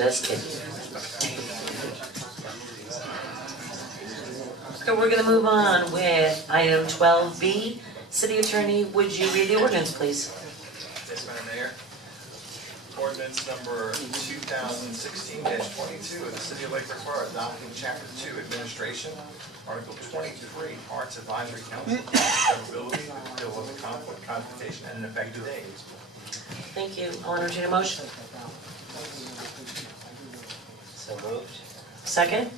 Just kidding. So we're gonna move on with item 12B. City Attorney, would you read the ordinance, please? Yes, Madam Mayor. Ordinance number 2016-22 of the City of Lake Forest Park adopting Chapter 2 Administration, Article 23 Arts Advisory Council, Accountability, Bill of the Conflict, Confrontation, and an effective date. Thank you. I'll entertain a motion. So moved. Second?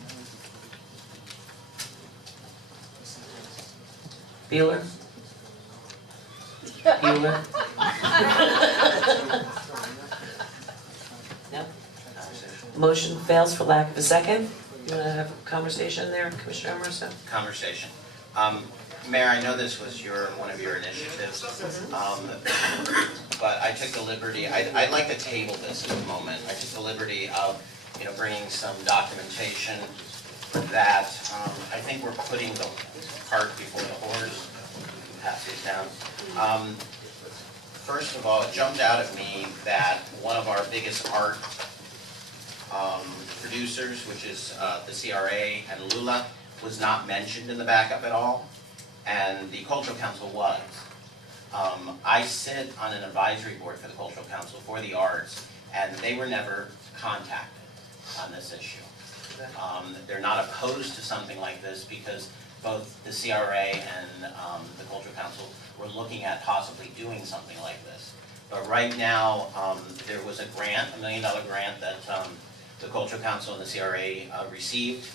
Bueller? Bueller? No? Motion fails for lack of a second. You wanna have a conversation there, Commissioner Emerson? Conversation. Mayor, I know this was one of your initiatives, but I took the liberty, I'd like to table this at the moment. I took the liberty of, bringing some documentation that I think we're putting the cart before the horse. Pass these down. First of all, it jumped out at me that one of our biggest art producers, which is the CRA and Lula, was not mentioned in the backup at all, and the Cultural Council was. I sit on an advisory board for the Cultural Council for the arts, and they were never contacted on this issue. They're not opposed to something like this because both the CRA and the Cultural Council were looking at possibly doing something like this. But right now, there was a grant, $1 million grant that the Cultural Council and the CRA received,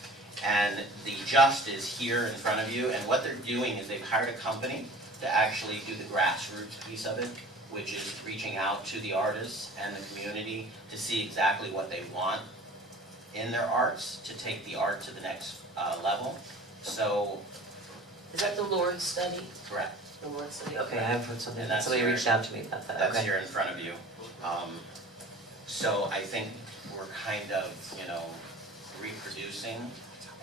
and the just is here in front of you, and what they're doing is they've hired a company to actually do the grassroots piece of it, which is reaching out to the artists and the community to see exactly what they want in their arts, to take the art to the next level. So, Is that the Lord study? correct. The Lord study, okay, I've heard something, And that's somebody your- reached out to me about that, That's okay. here in front of you. So I think we're kind of, reproducing.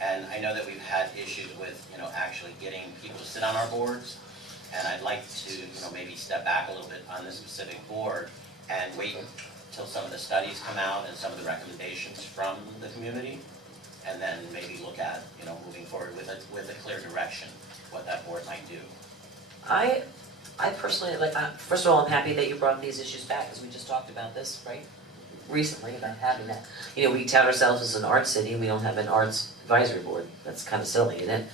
And I know that we've had issues with, actually getting people to sit on our boards. And I'd like to, maybe step back a little bit on this specific board and wait till some of the studies come out and some of the recommendations from the community. And then maybe look at, moving forward with a clear direction, what that board might do. I personally, first of all, I'm happy that you brought these issues back, because we just talked about this, right? Recently, about having that. We tout ourselves as an arts city, and we don't have an arts advisory board. That's kind of silly, isn't it?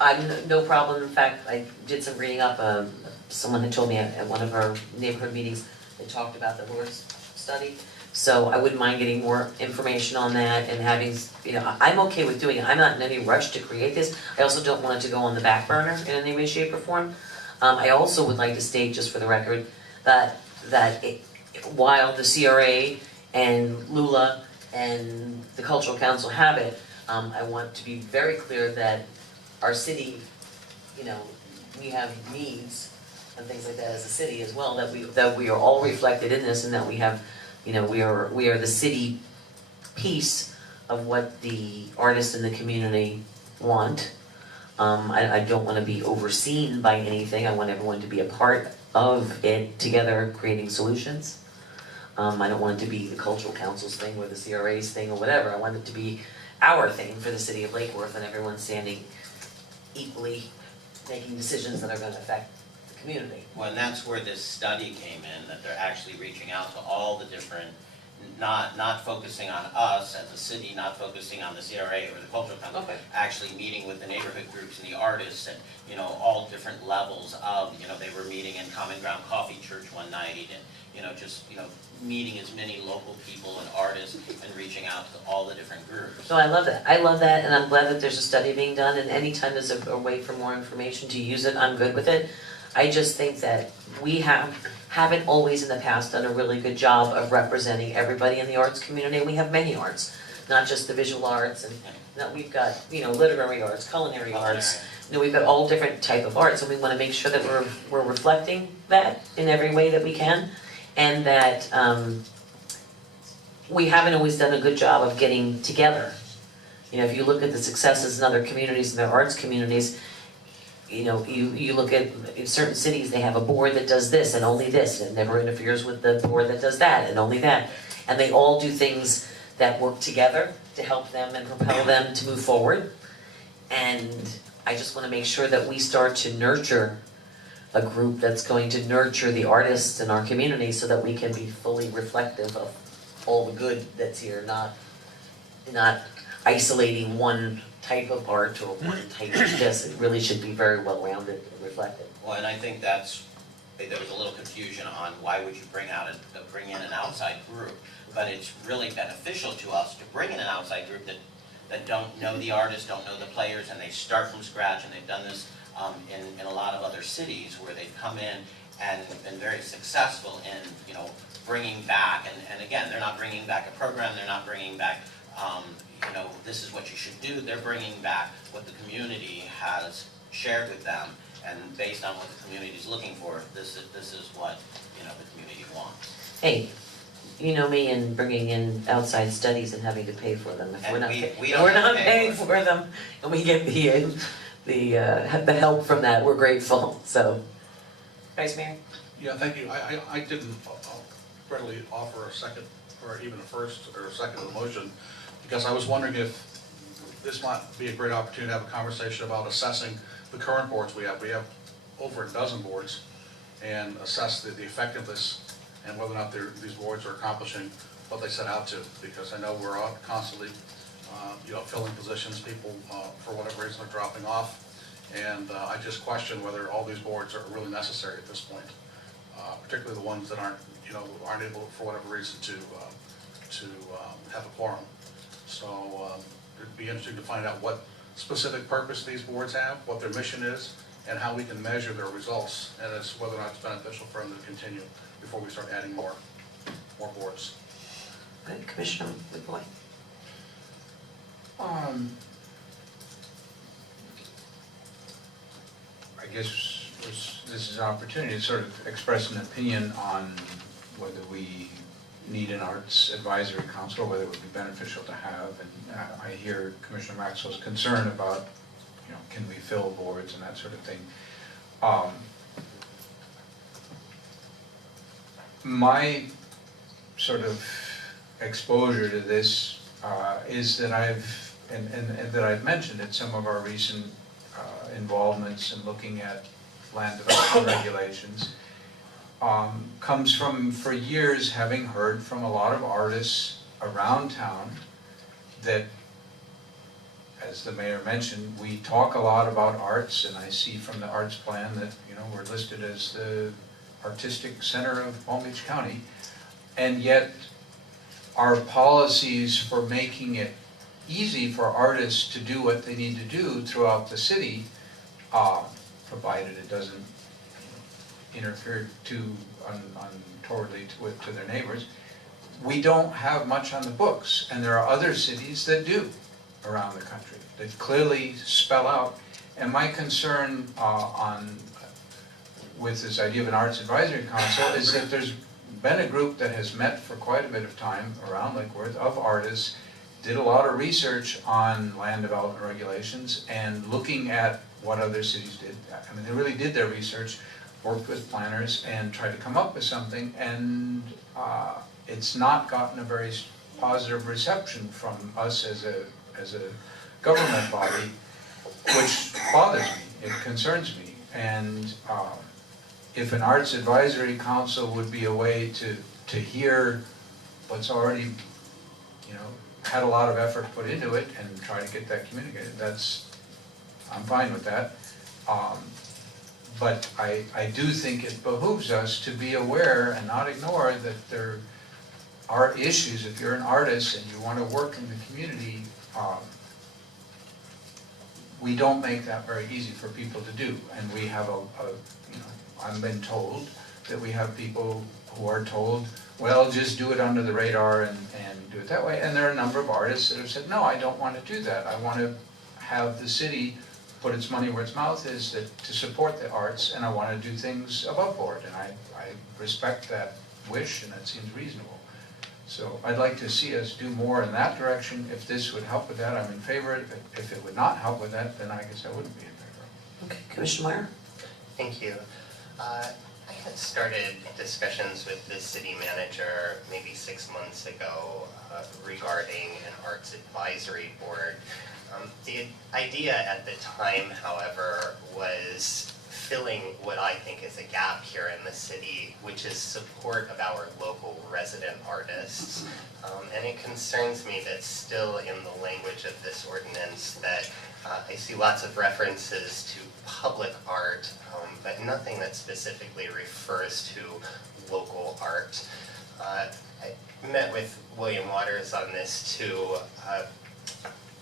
I'm no problem, in fact, I did some reading up, someone had told me at one of our neighborhood meetings, they talked about the Lord's study. So I wouldn't mind getting more information on that and having, I'm okay with doing it. I'm not in any rush to create this. I also don't want it to go on the back burner in any way, shape, or form. I also would like to state, just for the record, that while the CRA and Lula and the Cultural Council have it, I want to be very clear that our city, we have needs and things like that as a city as well, that we are all reflected in this, and that we have, we are the city piece of what the artists in the community want. I don't want to be overseen by anything. I want everyone to be a part of it together, creating solutions. I don't want it to be the Cultural Council's thing or the CRA's thing or whatever. I want it to be our thing for the city of Lake Worth, and everyone standing equally, making decisions that are going to affect the community. Well, and that's where this study came in, that they're actually reaching out to all the different, not focusing on us as a city, not focusing on the CRA or the Cultural Council, Okay. actually meeting with the neighborhood groups and the artists and, all different levels of, they were meeting in Common Ground Coffee Church one night and, meeting as many local people and artists and reaching out to all the different groups. No, I love that. I love that, and I'm glad that there's a study being done, and anytime there's a way for more information to use it, I'm good with it. I just think that we haven't always in the past done a really good job of representing everybody in the arts community. We have many arts, not just the visual arts, and we've got, literary arts, culinary arts. We've got all different type of arts, and we want to make sure that we're reflecting that in every way that we can, and that we haven't always done a good job of getting together. If you look at the successes in other communities, in their arts communities, you know, you look at, in certain cities, they have a board that does this and only this, and it never interferes with the board that does that and only that. And they all do things that work together to help them and propel them to move forward. And I just wanna make sure that we start to nurture a group that's going to nurture the artists in our community so that we can be fully reflective of all the good that's here, not isolating one type of art or one type of this. It really should be very well-rounded and reflective. Well, and I think there was a little confusion on why would you bring in an outside group, but it's really beneficial to us to bring in an outside group that don't know the artists, don't know the players, and they start from scratch, and they've done this in a lot of other cities where they've come in and been very successful in, you know, bringing back, and again, they're not bringing back a program, they're not bringing back, you know, this is what you should do, they're bringing back what the community has shared with them, and based on what the community is looking for, this is what, you know, the community wants. Hey, you know me and bringing in outside studies and having to pay for them. If we're And not, we if don't we're have to not pay paying for for them, and we get the help from that, we're grateful, so. Vice Mayor? Yeah, thank you. I didn't readily offer a second, or even a first or a second of the motion, because I was wondering if this might be a great opportunity to have a conversation about assessing the current boards we have. We have over a dozen boards, and assess the effectiveness and whether or not these boards are accomplishing what they set out to, because I know we're out constantly you know, filling positions, people for whatever reason are dropping off, and I just question whether all these boards are really necessary at this point, particularly the ones that aren't able for whatever reason to have a quorum. So it'd be interesting to find out what specific purpose these boards have, what their mission is, and how we can measure their results, and as whether or not it's beneficial for them to continue before we start adding more boards. Good, Commissioner McBoy. I guess this is an opportunity to sort of express an opinion on whether we need an arts advisory council, or whether it would be beneficial to have. And I hear Commissioner Maxwell's concern about, you know, can we fill boards and that sort of thing. My sort of exposure to this is that and that I've mentioned at some of our recent involvements in looking at land development regulations, comes from, for years, having heard from a lot of artists around town that, as the mayor mentioned, we talk a lot about arts, and I see from the arts plan that, you know, we're listed as the artistic center of Palm Beach County, and yet our policies for making it easy for artists to do what they need to do throughout the city, provided it doesn't interfere untowardly to their neighbors, we don't have much on the books, and there are other cities that do around the country that clearly spell out. And my concern with this idea of an arts advisory council is that there's been a group that has met for quite a bit of time around Lake Worth of artists, did a lot of research on land development regulations and looking at what other cities did. I mean, they really did their research, worked with planners and tried to come up with something, and it's not gotten a very positive reception from us as a government body, which bothers me, it concerns me. And if an arts advisory council would be a way to hear what's already, you know, had a lot of effort put into it and try to get that communicated, I'm fine with that. But I do think it behooves us to be aware and not ignore that there are issues. If you're an artist and you want to work in the community, we don't make that very easy for people to do. And we have you know, I've been told that we have people who are told, well, just do it under the radar and do it that way. And there are a number of artists that have said, no, I don't want to do that. I want to have the city put its money where its mouth is to support the arts, and I want to do things above board. And I respect that wish, and that seems reasonable. So I'd like to see us do more in that direction. If this would help with that, I'm in favor. If it would not help with that, then I guess I wouldn't be in favor. Okay, Commissioner Meyer? Thank you. I had started discussions with the city manager maybe 6 months ago regarding an arts advisory board. The idea at the time, however, was filling what I think is a gap here in the city, which is support of our local resident artists. And it concerns me that still in the language of this ordinance that I see lots of references to public art, but nothing that specifically refers to local art. I met with William Waters on this too.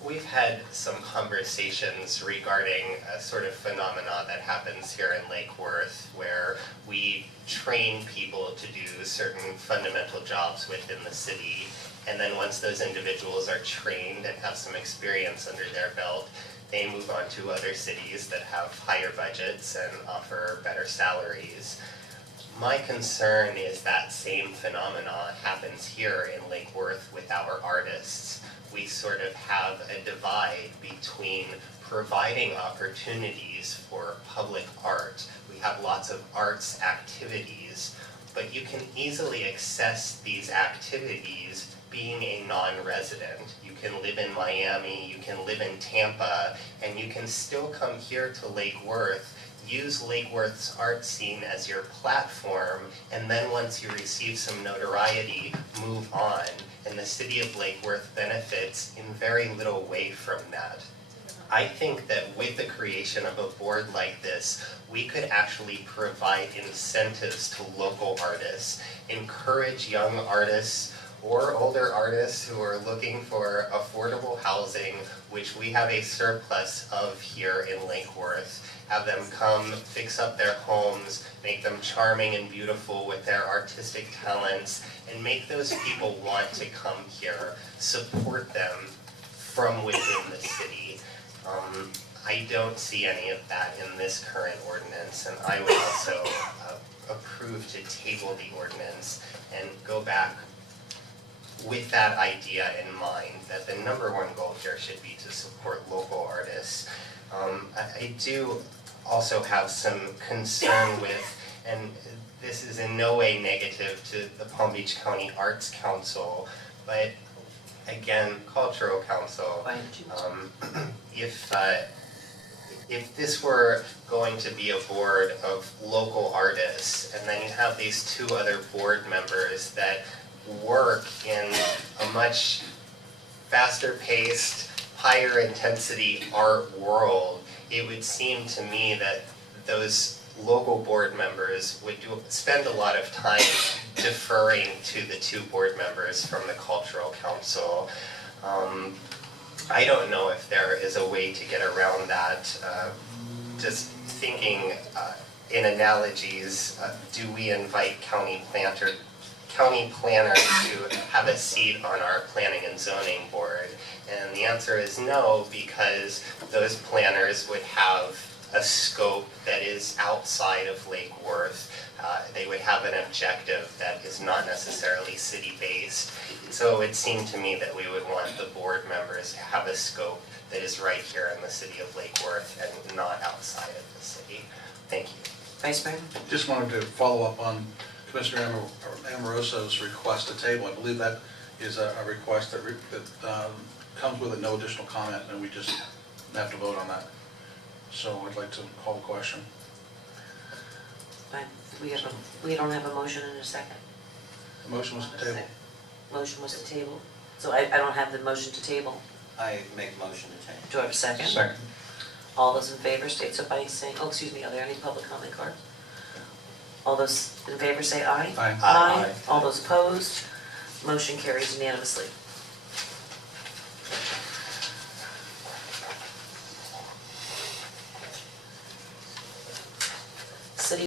We've had some conversations regarding a sort of phenomena that happens here in Lake Worth where we train people to do certain fundamental jobs within the city, and then once those individuals are trained and have some experience under their belt, they move on to other cities that have higher budgets and offer better salaries. My concern is that same phenomena happens here in Lake Worth with our artists. We sort of have a divide between providing opportunities for public art. We have lots of arts activities, but you can easily access these activities being a non-resident. You can live in Miami, you can live in Tampa, and you can still come here to Lake Worth, use Lake Worth's art scene as your platform, and then once you receive some notoriety, move on. And the city of Lake Worth benefits in very little way from that. I think that with the creation of a board like this, we could actually provide incentives to local artists, encourage young artists or older artists who are looking for affordable housing, which we have a surplus of here in Lake Worth. Have them come fix up their homes, make them charming and beautiful with their artistic talents, and make those people want to come here, support them from within the city. I don't see any of that in this current ordinance, and I would also approve to table the ordinance and go back with that idea in mind, that the #1 goal here should be to support local artists. I do also have some concern with, and this is in no way negative to the Palm Beach County Arts Council, but again, Cultural Council, if this were going to be a board of local artists, and then you have these 2 other board members that work in a much faster paced, higher intensity art world, it would seem to me that those local board members would spend a lot of time deferring to the 2 board members from the Cultural Council. I don't know if there is a way to get around that. Just thinking in analogies, do we invite county planners to have a seat on our planning and zoning board? And the answer is no, because those planners would have a scope that is outside of Lake Worth. They would have an objective that is not necessarily city-based. So it seemed to me that we would want the board members to have a scope that is right here in the city of Lake Worth and not outside of the city. Thank you. Vice Mayor? Just wanted to follow up on Commissioner Amoroso's request to table. I believe that is a request that comes with a no additional comment, and we just have to vote on that. So I'd like to call the question. Fine. We don't have a motion in a second. The motion was to table. Motion was to table. So I don't have the motion to table. I make a motion to table. Do I have a second? Second. All those in favor state so by saying, oh, excuse me, are there any public comment cards? All those in favor say aye. Aye. Aye. All those opposed, motion carries unanimously.